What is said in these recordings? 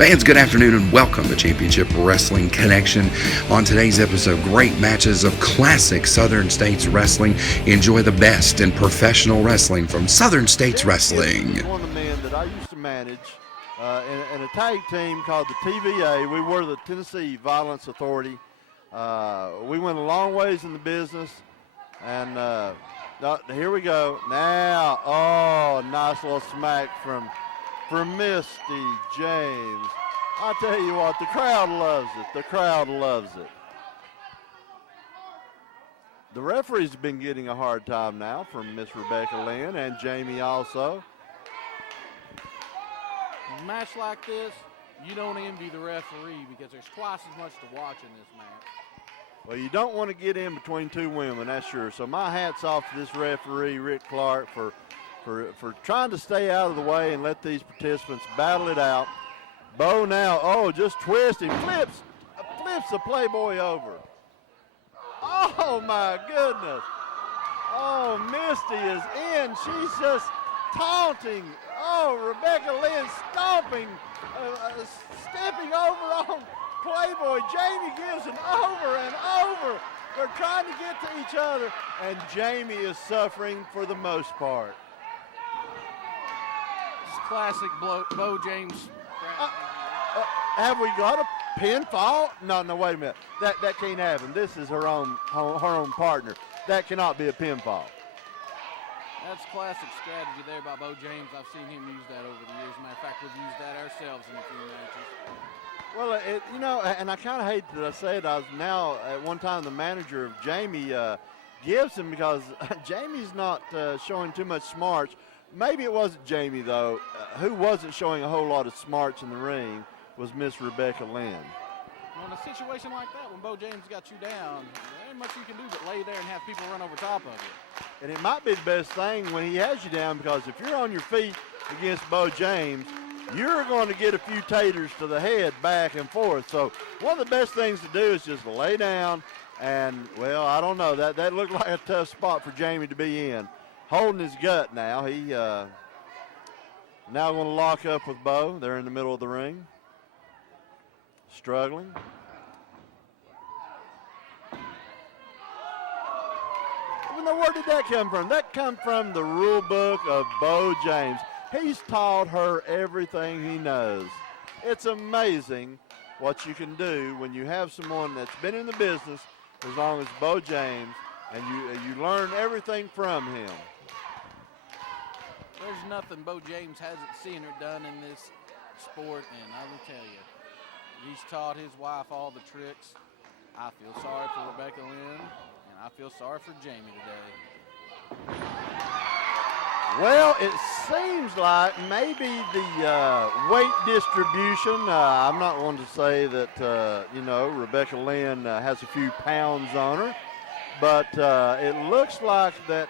Fans, good afternoon and welcome to Championship Wrestling Connection. On today's episode, great matches of classic Southern States Wrestling. Enjoy the best in professional wrestling from Southern States Wrestling. One of the men that I used to manage in a tag team called the TVA. We were the Tennessee Violence Authority. We went a long ways in the business, and here we go. Now, nice little smack from Misty James. I tell you what, the crowd loves it. The crowd loves it. The referee's been getting a hard time now from Miss Rebecca Lynn and Jamie also. In a match like this, you don't envy the referee because there's twice as much to watch in this match. Well, you don't want to get in between two women, that's sure. So my hat's off to this referee, Rick Clark, for trying to stay out of the way and let these participants battle it out. Bo now, just twisting, flips the Playboy over. Oh, my goodness. Oh, Misty is in. She's just taunting. Oh, Rebecca Lynn stomping, stepping over on Playboy. Jamie gives an over and over. They're trying to get to each other, and Jamie is suffering for the most part. This classic Bo James. Have we got a pinfall? No, wait a minute. That can't happen. This is her own partner. That cannot be a pinfall. That's classic strategy there by Bo James. I've seen him use that over the years. Matter of fact, we've used that ourselves in a few matches. Well, and I kind of hate that I say it. I was now at one time the manager of Jamie Gibson because Jamie's not showing too much smarts. Maybe it wasn't Jamie, though. Who wasn't showing a whole lot of smarts in the ring was Miss Rebecca Lynn. Well, in a situation like that, when Bo James got you down, there ain't much you can do but lay there and have people run over top of you. And it might be the best thing when he has you down because if you're on your feet against Bo James, you're going to get a few taters to the head back and forth. So one of the best things to do is just lay down and, well, I don't know. That looked like a tough spot for Jamie to be in. Holding his gut now. He now going to lock up with Bo. They're in the middle of the ring. Struggling. Now, where did that come from? That come from the rule book of Bo James. He's taught her everything he knows. It's amazing what you can do when you have someone that's been in the business as long as Bo James, and you learn everything from him. There's nothing Bo James hasn't seen or done in this sport, and I will tell you, he's taught his wife all the tricks. I feel sorry for Rebecca Lynn, and I feel sorry for Jamie today. Well, it seems like maybe the weight distribution, I'm not one to say that, Rebecca Lynn has a few pounds on her, but it looks like that,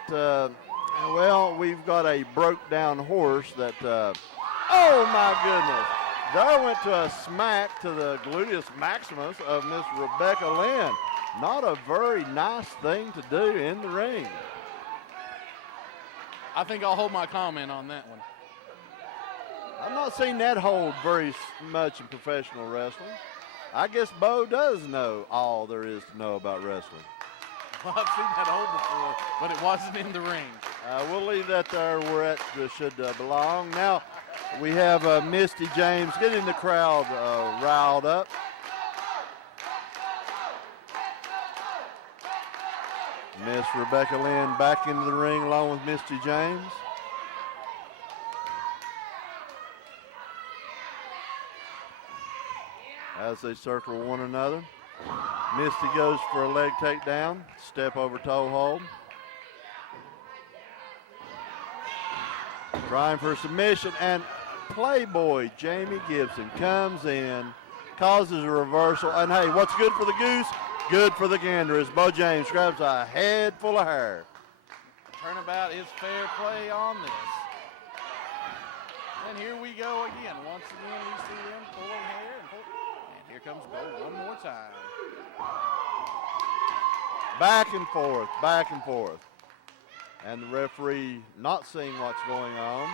we've got a broke-down horse that, oh, my goodness. There went to a smack to the gluteus maximus of Miss Rebecca Lynn. Not a very nice thing to do in the ring. I think I'll hold my comment on that one. I've not seen that hold very much in professional wrestling. I guess Bo does know all there is to know about wrestling. Well, I've seen that hold before, but it wasn't in the ring. We'll leave that there where it should belong. Now we have Misty James getting the crowd riled up. Miss Rebecca Lynn back into the ring along with Misty James. As they circle one another. Misty goes for a leg takedown, step over toe hold. Trying for submission, and Playboy Jamie Gibson comes in, causes a reversal, and hey, what's good for the goose? Good for the gander as Bo James grabs a head full of hair. Turnabout is fair play on this. And here we go again. Once again, we see them pulling hair. And here comes Bo one more time. Back and forth, back and forth. And the referee not seeing what's going on.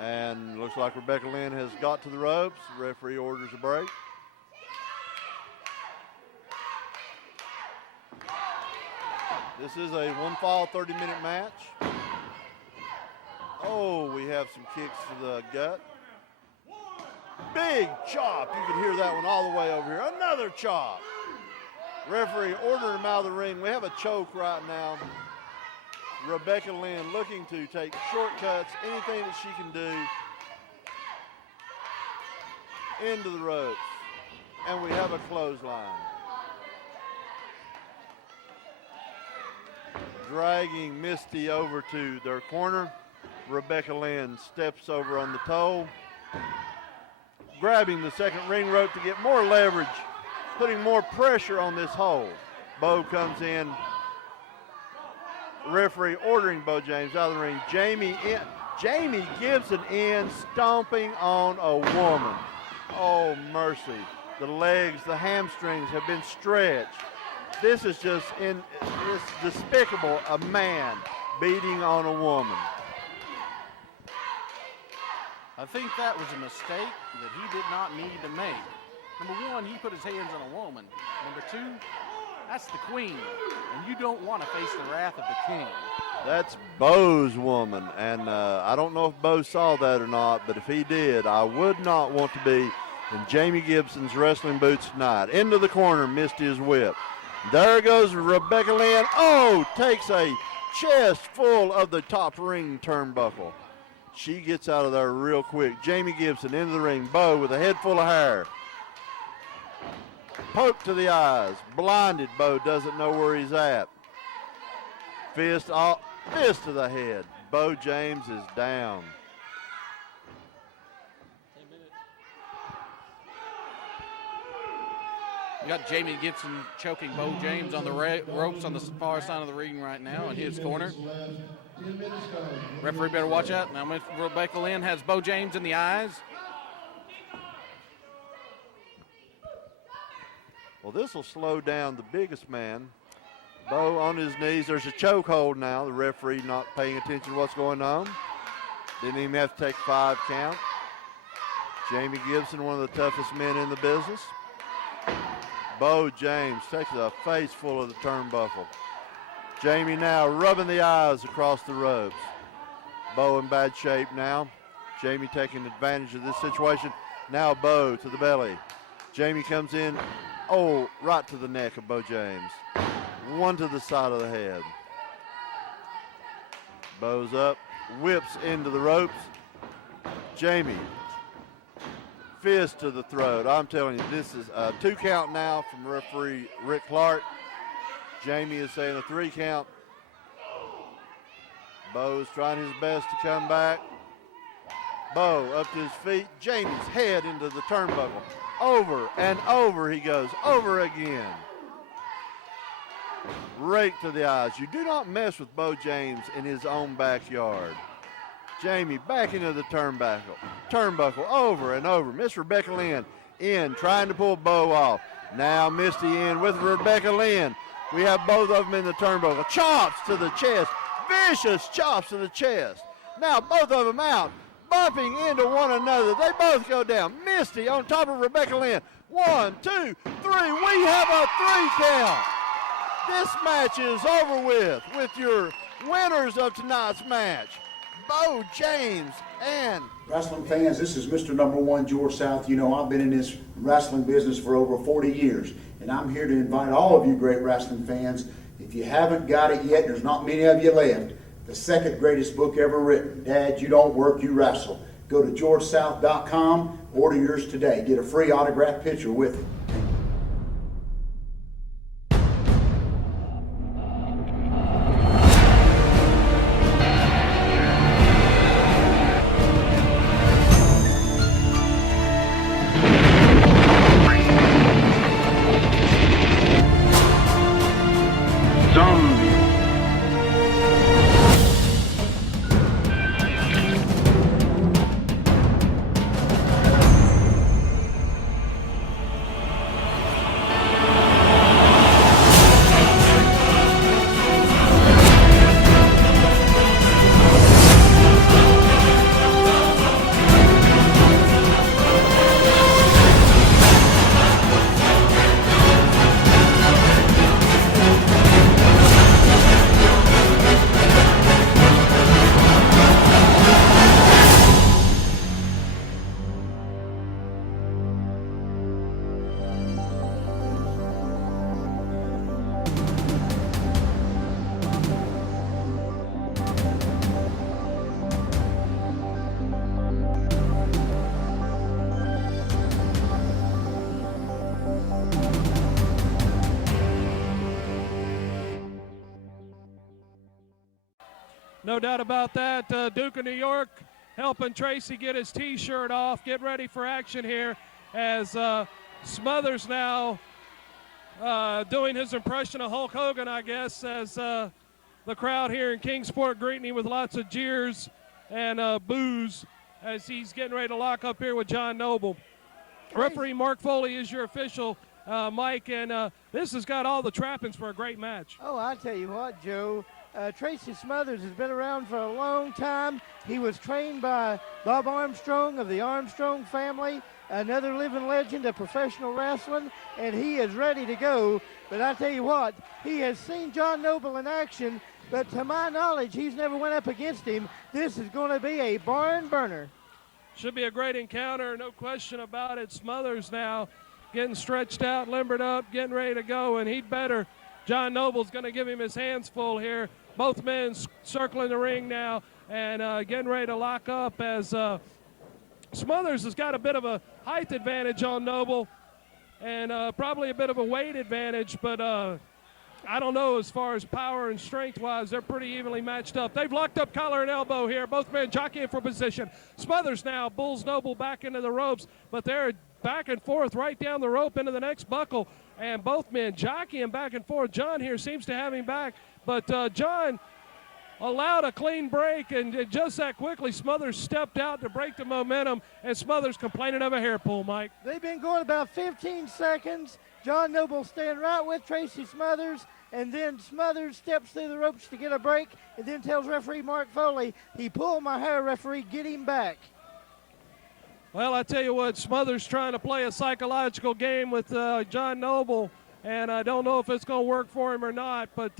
And looks like Rebecca Lynn has got to the ropes. The referee orders a break. This is a one-fall, 30-minute match. Oh, we have some kicks to the gut. Big chop. You can hear that one all the way over here. Another chop. Referee ordering him out of the ring. We have a choke right now. Rebecca Lynn looking to take shortcuts, anything that she can do into the ropes. And we have a clothesline. Dragging Misty over to their corner. Rebecca Lynn steps over on the toe. Grabbing the second ring rope to get more leverage, putting more pressure on this hold. Bo comes in. Referee ordering Bo James out of the ring. Jamie Gibson in, stomping on a woman. Oh, mercy. The legs, the hamstrings have been stretched. This is just it's despicable, a man beating on a woman. I think that was a mistake that he did not need to make. Number one, he put his hands on a woman. Number two, that's the queen, and you don't want to face the wrath of the king. That's Bo's woman, and I don't know if Bo saw that or not, but if he did, I would not want to be in Jamie Gibson's wrestling boots tonight. Into the corner, Misty is whipped. There goes Rebecca Lynn. Oh, takes a chest full of the top ring turnbuckle. She gets out of there real quick. Jamie Gibson into the ring. Bo with a head full of hair. Poke to the eyes. Blinded. Bo doesn't know where he's at. Fist to the head. Bo James is down. You got Jamie Gibson choking Bo James on the ropes on the far side of the ring right now in his corner. Referee better watch out. Now Rebecca Lynn has Bo James in the eyes. Well, this will slow down the biggest man. Bo on his knees. There's a chokehold now. The referee not paying attention to what's going on. Didn't even have to take 5 count. Jamie Gibson, one of the toughest men in the business. Bo James takes a face full of the turnbuckle. Jamie now rubbing the eyes across the ropes. Bo in bad shape now. Jamie taking advantage of this situation. Now Bo to the belly. Jamie comes in. Oh, right to the neck of Bo James. One to the side of the head. Bo's up. Whips into the ropes. Jamie. Fist to the throat. I'm telling you, this is a 2 count now from referee Rick Clark. Jamie is saying a 3 count. Bo is trying his best to come back. Bo up to his feet. Jamie's head into the turnbuckle. Over and over he goes. Over again. Rake to the eyes. You do not mess with Bo James in his own backyard. Jamie back into the turnbuckle. Turnbuckle over and over. Miss Rebecca Lynn in, trying to pull Bo off. Now Misty in with Rebecca Lynn. We have both of them in the turnbuckle. Chops to the chest. Vicious chops to the chest. Now both of them out, bumping into one another. They both go down. Misty on top of Rebecca Lynn. 1, 2, 3. We have a 3 count. This match is over with your winners of tonight's match, Bo James and wrestling fans. This is Mr. Number One George South. You know, I've been in this wrestling business for over 40 years, and I'm here to invite all of you great wrestling fans. If you haven't got it yet, there's not many of you left. The second greatest book ever written, Dad, You Don't Work, You Wrestle. Go to georgesouth.com, order yours today. Get a free autographed picture with it. No doubt about that. Duke of New York helping Tracy get his T-shirt off, get ready for action here as Smothers now doing his impression of Hulk Hogan, I guess, as the crowd here in Kingsport greeting him with lots of jeers and boos as he's getting ready to lock up here with John Noble. Referee Mark Foley is your official, Mike, and this has got all the trappings for a great match. Oh, I tell you what, Joe. Tracy Smothers has been around for a long time. He was trained by Bob Armstrong of the Armstrong family, another living legend of professional wrestling, and he is ready to go. But I tell you what, he has seen John Noble in action, but to my knowledge, he's never went up against him. This is going to be a barn burner. Should be a great encounter, no question about it. Smothers now getting stretched out, limbered up, getting ready to go, and he'd better. John Noble's going to give him his hands full here. Both men circling the ring now and getting ready to lock up as Smothers has got a bit of a height advantage on Noble and probably a bit of a weight advantage, but I don't know as far as power and strength-wise. They're pretty evenly matched up. They've locked up collar and elbow here. Both men jockeying for position. Smothers now bulls Noble back into the ropes, but they're back and forth right down the rope into the next buckle, and both men jockeying back and forth. John here seems to have him back, but John allowed a clean break, and just that quickly Smothers stepped out to break the momentum, and Smothers complaining of a hair pull, Mike. They've been going about 15 seconds. John Noble staying right with Tracy Smothers, and then Smothers steps through the ropes to get a break, and then tells referee Mark Foley, he pulled my hair, referee, get him back. Well, I tell you what, Smothers trying to play a psychological game with John Noble, and I don't know if it's going to work for him or not, but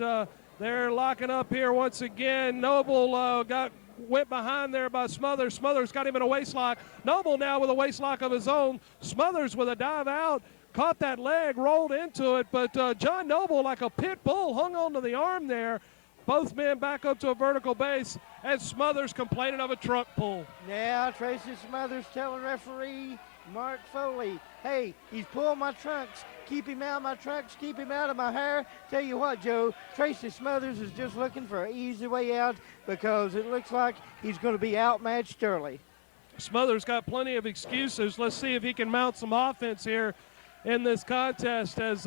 they're locking up here once again. Noble went behind there by Smothers. Smothers got him in a waistlock. Noble now with a waistlock of his own. Smothers with a dive out, caught that leg, rolled into it, but John Noble, like a pit bull, hung onto the arm there. Both men back up to a vertical base, and Smothers complaining of a trunk pull. Now Tracy Smothers telling referee Mark Foley, hey, he's pulling my trunks. Keep him out of my trunks, keep him out of my hair. Tell you what, Joe, Tracy Smothers is just looking for an easy way out because it looks like he's going to be outmatched early. Smothers got plenty of excuses. Let's see if he can mount some offense here in this contest as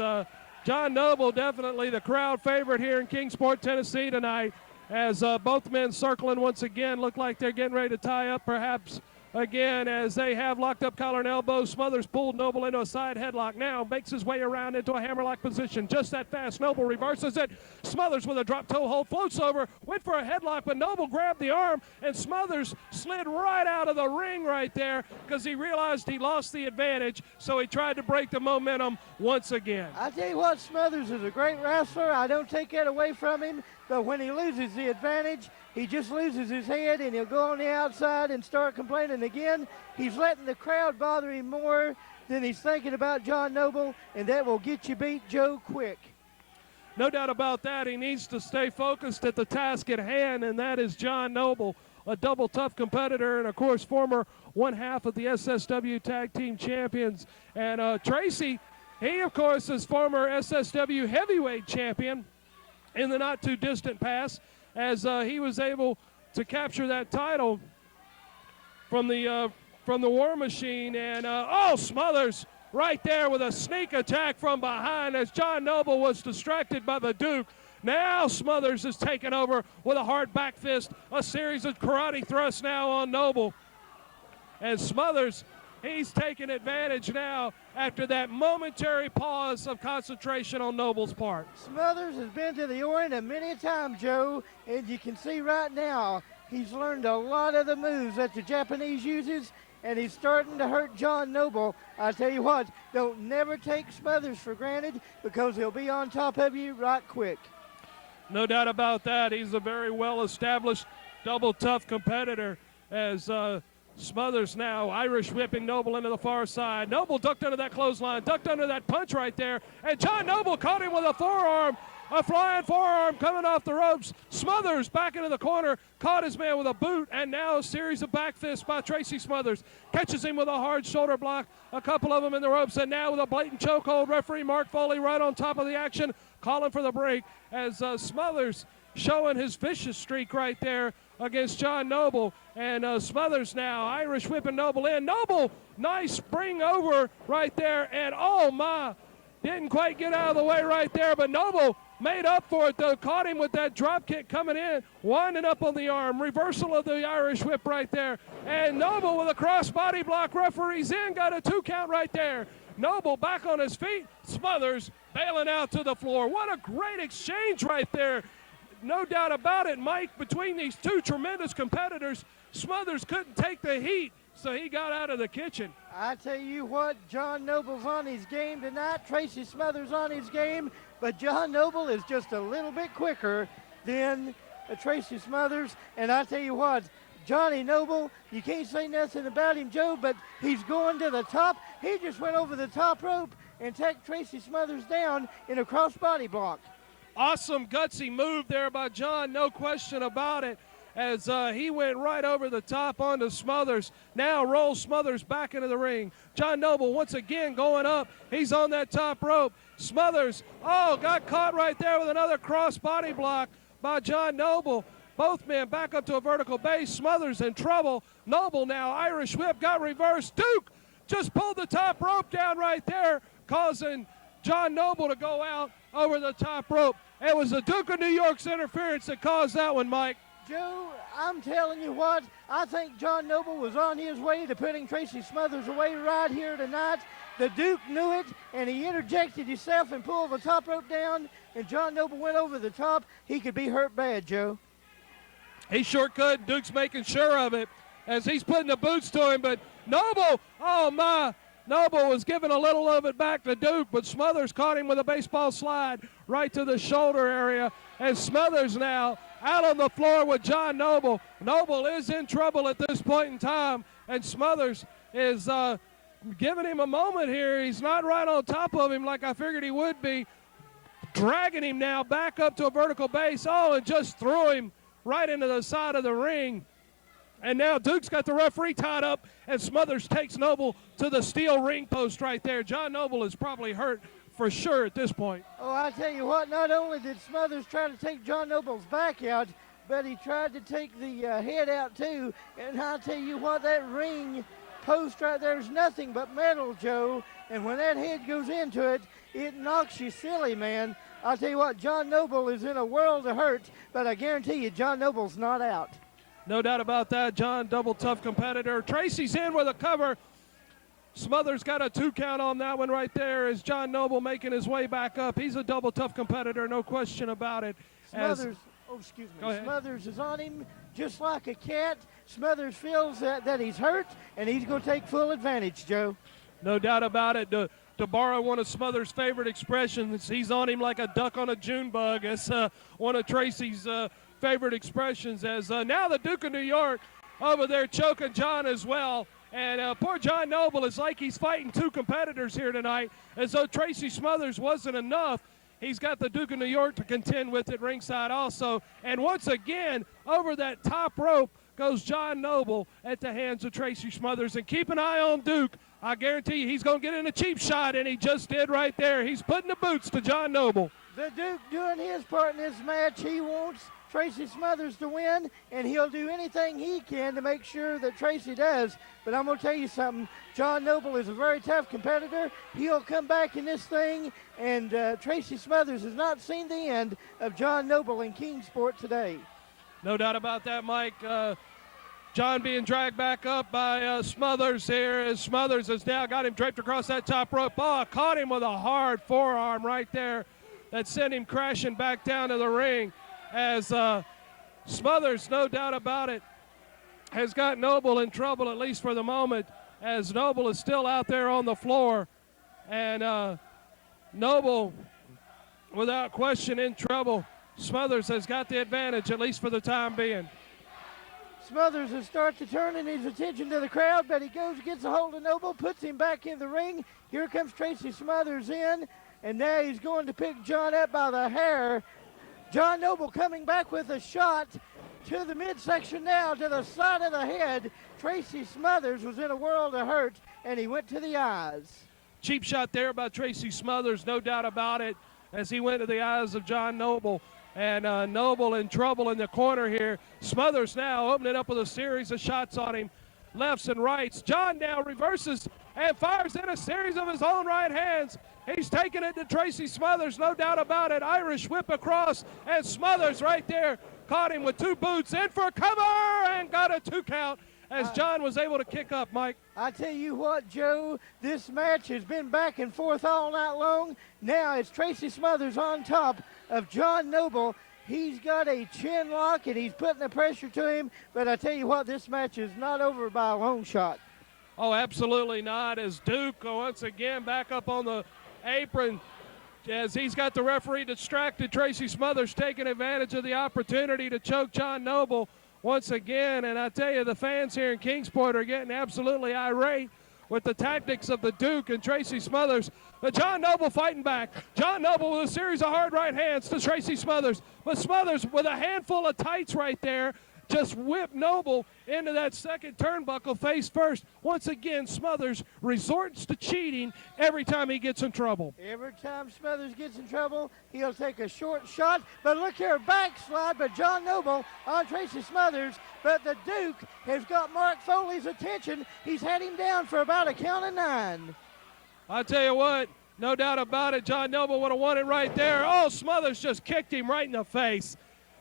John Noble, definitely the crowd favorite here in Kingsport, Tennessee tonight, as both men circling once again. Look like they're getting ready to tie up perhaps again as they have locked up collar and elbow. Smothers pulled Noble into a side headlock. Now makes his way around into a hammerlock position. Just that fast, Noble reverses it. Smothers with a drop toe hold, floats over, went for a headlock, but Noble grabbed the arm, and Smothers slid right out of the ring right there because he realized he lost the advantage, so he tried to break the momentum once again. I tell you what, Smothers is a great wrestler. I don't take that away from him, but when he loses the advantage, he just loses his head, and he'll go on the outside and start complaining again. He's letting the crowd bother him more than he's thinking about John Noble, and that will get you beat, Joe, quick. No doubt about that. He needs to stay focused at the task at hand, and that is John Noble, a double tough competitor, and, of course, former one half of the SSW Tag Team Champions. And Tracy, he, of course, is former SSW Heavyweight Champion in the not-too-distant past, as he was able to capture that title from the War Machine. And Smothers right there with a sneak attack from behind as John Noble was distracted by the Duke. Now Smothers is taking over with a hard back fist, a series of karate thrusts now on Noble. And Smothers, he's taking advantage now after that momentary pause of concentration on Noble's part. Smothers has been to the arena many a time, Joe, and you can see right now he's learned a lot of the moves that the Japanese uses, and he's starting to hurt John Noble. I tell you what, don't never take Smothers for granted because he'll be on top of you right quick. No doubt about that. He's a very well-established double tough competitor as Smothers now Irish whipping Noble into the far side. Noble ducked under that clothesline, ducked under that punch right there, and John Noble caught him with a forearm, a flying forearm coming off the ropes. Smothers back into the corner, caught his man with a boot, and now a series of back fists by Tracy Smothers. Catches him with a hard shoulder block, a couple of them in the ropes, and now with a blatant chokehold. Referee Mark Foley right on top of the action, calling for the break as Smothers showing his vicious streak right there against John Noble. And Smothers now, Irish whipping Noble in. Noble, nice spring over right there. And oh my, didn't quite get out of the way right there, but Noble made up for it though, caught him with that drop kick coming in, winding up on the arm, reversal of the Irish whip right there. And Noble with a cross body block, referees in, got a 2 count right there. Noble back on his feet, Smothers bailing out to the floor. What a great exchange right there. No doubt about it, Mike, between these two tremendous competitors, Smothers couldn't take the heat, so he got out of the kitchen. I tell you what, John Noble's on his game tonight. Tracy Smothers on his game, but John Noble is just a little bit quicker than Tracy Smothers. And I tell you what, Johnny Noble, you can't say nothing about him, Joe, but he's going to the top. He just went over the top rope and took Tracy Smothers down in a crossbody block. Awesome gutsy move there by John, no question about it, as he went right over the top onto Smothers. Now rolls Smothers back into the ring. John Noble once again going up. He's on that top rope. Smothers, got caught right there with another cross body block by John Noble. Both men back up to a vertical base. Smothers in trouble. Noble now, Irish whip, got reversed. Duke just pulled the top rope down right there, causing John Noble to go out over the top rope. It was the Duke of New York's interference that caused that one, Mike. Joe, I'm telling you what, I think John Noble was on his way to putting Tracy Smothers away right here tonight. The Duke knew it, and he interjected himself and pulled the top rope down, and John Noble went over the top. He could be hurt bad, Joe. He sure could. Duke's making sure of it as he's putting the boots to him, but Noble, oh my, Noble was giving a little of it back to Duke, but Smothers caught him with a baseball slide right to the shoulder area. And Smothers now out on the floor with John Noble. Noble is in trouble at this point in time, and Smothers is giving him a moment here. He's not right on top of him like I figured he would be. Dragging him now back up to a vertical base. And just threw him right into the side of the ring. And now Duke's got the referee tied up, and Smothers takes Noble to the steel ring post right there. John Noble is probably hurt for sure at this point. I tell you what, not only did Smothers try to take John Noble's back out, but he tried to take the head out too. And I tell you what, that ring post right there is nothing but metal, Joe. And when that head goes into it, it knocks you silly, man. I'll tell you what, John Noble is in a world of hurt, but I guarantee you John Noble's not out. No doubt about that. John, double tough competitor. Tracy's in with a cover. Smothers got a 2 count on that one right there as John Noble making his way back up. He's a double tough competitor, no question about it. Smothers is on him just like a cat. Smothers feels that he's hurt, and he's going to take full advantage, Joe. No doubt about it. To borrow one of Smothers' favorite expressions, he's on him like a duck on a June bug. It's one of Tracy's favorite expressions, as now the Duke of New York over there choking John as well. And poor John Noble is like he's fighting 2 competitors here tonight. As though Tracy Smothers wasn't enough, he's got the Duke of New York to contend with at ringside also. And once again, over that top rope goes John Noble at the hands of Tracy Smothers. And keep an eye on Duke. I guarantee you he's going to get in a cheap shot, and he just did right there. He's putting the boots to John Noble. The Duke doing his part in this match. He wants Tracy Smothers to win, and he'll do anything he can to make sure that Tracy does. But I'm going to tell you something. John Noble is a very tough competitor. He'll come back in this thing, and Tracy Smothers has not seen the end of John Noble in Kingsport today. No doubt about that, Mike. John being dragged back up by Smothers here, as Smothers has now got him draped across that top rope. Caught him with a hard forearm right there that sent him crashing back down to the ring, as Smothers, no doubt about it, has got Noble in trouble, at least for the moment, as Noble is still out there on the floor. And Noble, without question, in trouble. Smothers has got the advantage, at least for the time being. Smothers has started to turning his attention to the crowd, but he goes, gets a hold of Noble, puts him back in the ring. Here comes Tracy Smothers in, and now he's going to pick John up by the hair. John Noble coming back with a shot to the midsection now, to the side of the head. Tracy Smothers was in a world of hurt, and he went to the eyes. Cheap shot there by Tracy Smothers, no doubt about it, as he went to the eyes of John Noble. And Noble in trouble in the corner here. Smothers now opening up with a series of shots on him, lefts and rights. John now reverses and fires in a series of his own right hands. He's taking it to Tracy Smothers, no doubt about it. Irish whip across, and Smothers right there caught him with two boots, in for cover, and got a 2 count as John was able to kick up, Mike. I tell you what, Joe, this match has been back and forth all night long. Now it's Tracy Smothers on top of John Noble. He's got a chin lock, and he's putting the pressure to him. But I tell you what, this match is not over by a long shot. Oh, absolutely not, as Duke once again back up on the apron as he's got the referee distracted. Tracy Smothers taking advantage of the opportunity to choke John Noble once again. And I tell you, the fans here in Kingsport are getting absolutely irate with the tactics of the Duke and Tracy Smothers. But John Noble fighting back. John Noble with a series of hard right hands to Tracy Smothers. But Smothers with a handful of tights right there just whipped Noble into that second turnbuckle face first. Once again, Smothers resorts to cheating every time he gets in trouble. Every time Smothers gets in trouble, he'll take a short shot. But look here, backslide by John Noble on Tracy Smothers. But the Duke has got Mark Foley's attention. He's had him down for about a count of 9. I tell you what, no doubt about it, John Noble would have won it right there. Oh, Smothers just kicked him right in the face.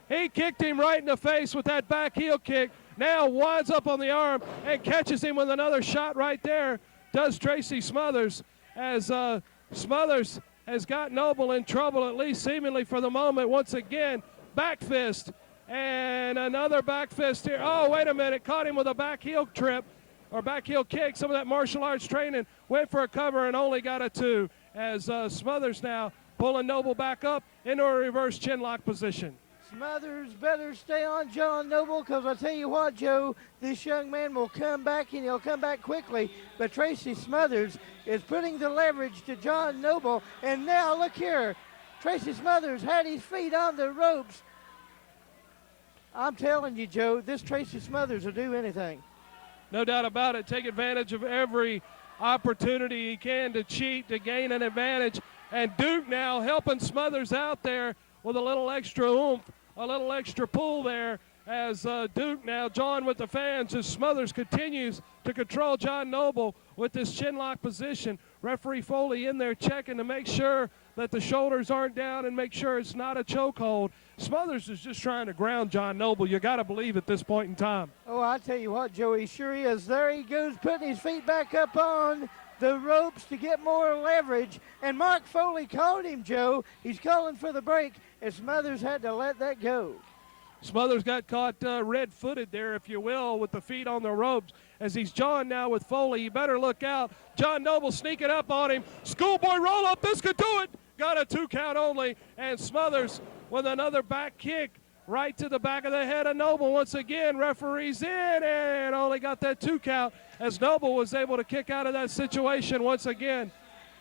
He kicked him right in the face with that back heel kick. Now winds up on the arm and catches him with another shot right there. Does Tracy Smothers, as Smothers has got Noble in trouble, at least seemingly for the moment. Once again, back fist and another back fist here. Oh, wait a minute, caught him with a back heel trip or back heel kick. Some of that martial arts training, went for a cover and only got a 2. As Smothers now pulling Noble back up into a reverse chin lock position. Smothers better stay on John Noble, because I tell you what, Joe, this young man will come back, and he'll come back quickly. But Tracy Smothers is putting the leverage to John Noble. And now look here, Tracy Smothers had his feet on the ropes. I'm telling you, Joe, this Tracy Smothers will do anything. No doubt about it. Take advantage of every opportunity he can to cheat, to gain an advantage. And Duke now helping Smothers out there with a little extra oomph, a little extra pull there, as Duke now, John with the fans, as Smothers continues to control John Noble with this chin lock position. Referee Foley in there checking to make sure that the shoulders aren't down and make sure it's not a chokehold. Smothers is just trying to ground John Noble. You got to believe at this point in time. Oh, I tell you what, Joey, sure he is. There he goes, putting his feet back up on the ropes to get more leverage. And Mark Foley called him, Joe. He's calling for the break, and Smothers had to let that go. Smothers got caught red-footed there, if you will, with the feet on the ropes. As he's John now with Foley, you better look out. John Noble sneaking up on him. Schoolboy roll-up, this could do it. Got a 2 count only, and Smothers with another back kick right to the back of the head of Noble. Once again, referees in, and only got that 2 count as Noble was able to kick out of that situation once again.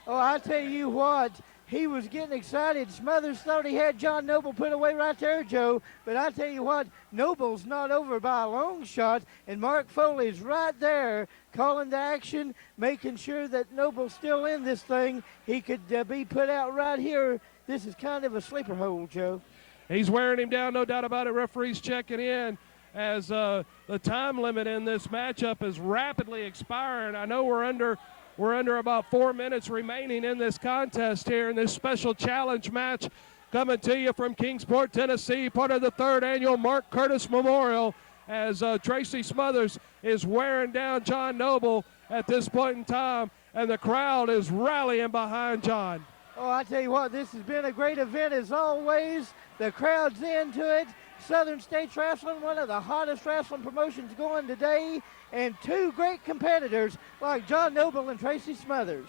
Oh, I tell you what, he was getting excited. Smothers thought he had John Noble put away right there, Joe. But I tell you what, Noble's not over by a long shot, and Mark Foley's right there calling the action, making sure that Noble's still in this thing. He could be put out right here. This is kind of a sleeper hold, Joe. He's wearing him down, no doubt about it. Referees checking in as the time limit in this matchup is rapidly expiring. I know we're under about 4 minutes remaining in this contest here in this special challenge match coming to you from Kingsport, Tennessee, part of the 3rd annual Mark Curtis Memorial, as Tracy Smothers is wearing down John Noble at this point in time, and the crowd is rallying behind John. Oh, I tell you what, this has been a great event as always. The crowd's into it. Southern States Wrestling, one of the hottest wrestling promotions going today, and 2 great competitors like John Noble and Tracy Smothers.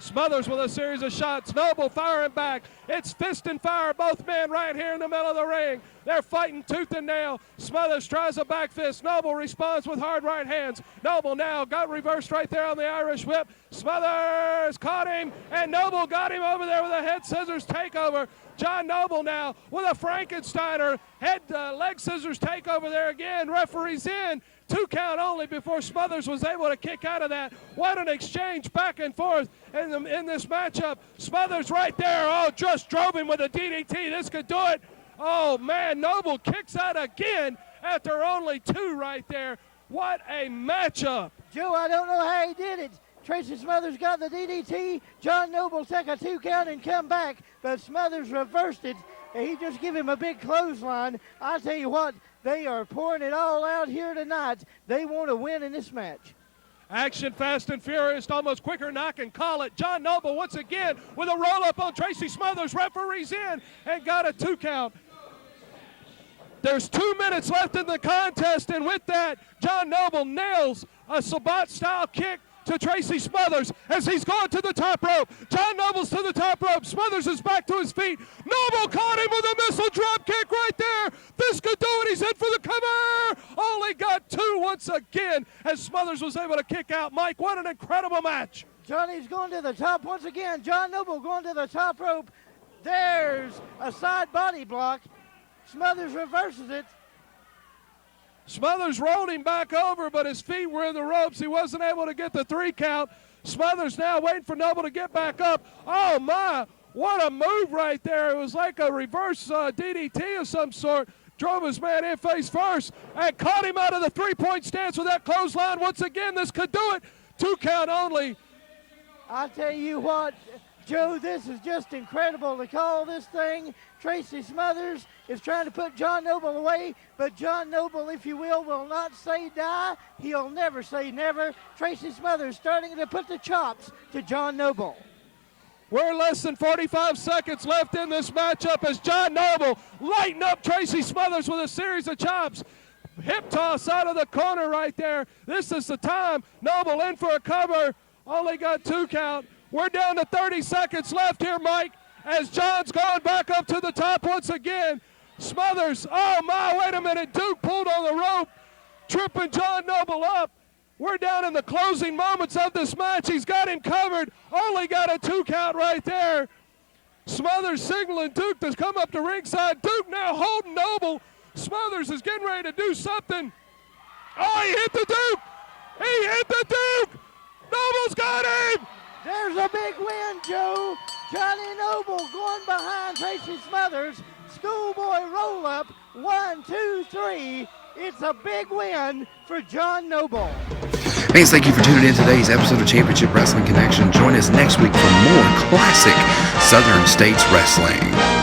Smothers with a series of shots. Noble firing back. It's fist and fire. Both men right here in the middle of the ring. They're fighting tooth and nail. Smothers tries a back fist. Noble responds with hard right hands. Noble now got reversed right there on the Irish whip. Smothers caught him, and Noble got him over there with a head scissors takeover. John Noble now with a Frankensteiner leg scissors takeover there again. Referees in. 2 count only before Smothers was able to kick out of that. What an exchange back and forth in this matchup. Smothers right there. Oh, just drove him with a DDT. This could do it. Oh, man, Noble kicks out again after only 2 right there. What a matchup. Joe, I don't know how he did it. Tracy Smothers got the DDT. John Noble took a 2 count and come back, but Smothers reversed it. And he just gave him a big clothesline. I tell you what, they are pouring it all out here tonight. They want to win in this match. Action fast and furious, almost quicker than I can call it. John Noble once again with a roll-up on Tracy Smothers. Referees in and got a 2 count. There's 2 minutes left in the contest, and with that, John Noble nails a Sabat-style kick to Tracy Smothers as he's going to the top rope. John Noble's to the top rope. Smothers is back to his feet. Noble caught him with a missile drop kick right there. This could do it. He's in for the cover. Only got 2 once again as Smothers was able to kick out. Mike, what an incredible match. Johnny's going to the top once again. John Noble going to the top rope. There's a side body block. Smothers reverses it. Smothers rolled him back over, but his feet were in the ropes. He wasn't able to get the 3 count. Smothers now waiting for Noble to get back up. Oh, my, what a move right there. It was like a reverse DDT of some sort. Drove his man in face first and caught him out of the 3-point stance with that clothesline. Once again, this could do it. 2 count only. I tell you what, Joe, this is just incredible to call this thing. Tracy Smothers is trying to put John Noble away, but John Noble, if you will not say die. He'll never say never. Tracy Smothers starting to put the chops to John Noble. We're less than 45 seconds left in this matchup as John Noble lighting up Tracy Smothers with a series of chops. Hip toss out of the corner right there. This is the time. Noble in for a cover. Only got 2 count. We're down to 30 seconds left here, Mike, as John's gone back up to the top once again. Smothers, oh my, wait a minute. Duke pulled on the rope, tripping John Noble up. We're down in the closing moments of this match. He's got him covered. Only got a 2 count right there. Smothers signaling Duke to come up to ringside. Duke now holding Noble. Smothers is getting ready to do something. Oh, he hit the Duke. He hit the Duke. Noble's got him. There's a big win, Joe. Johnny Noble going behind Tracy Smothers. Schoolboy roll up. 1, 2, 3. It's a big win for John Noble. Fans, thank you for tuning in to today's episode of Championship Wrestling Connection. Join us next week for more classic Southern States Wrestling.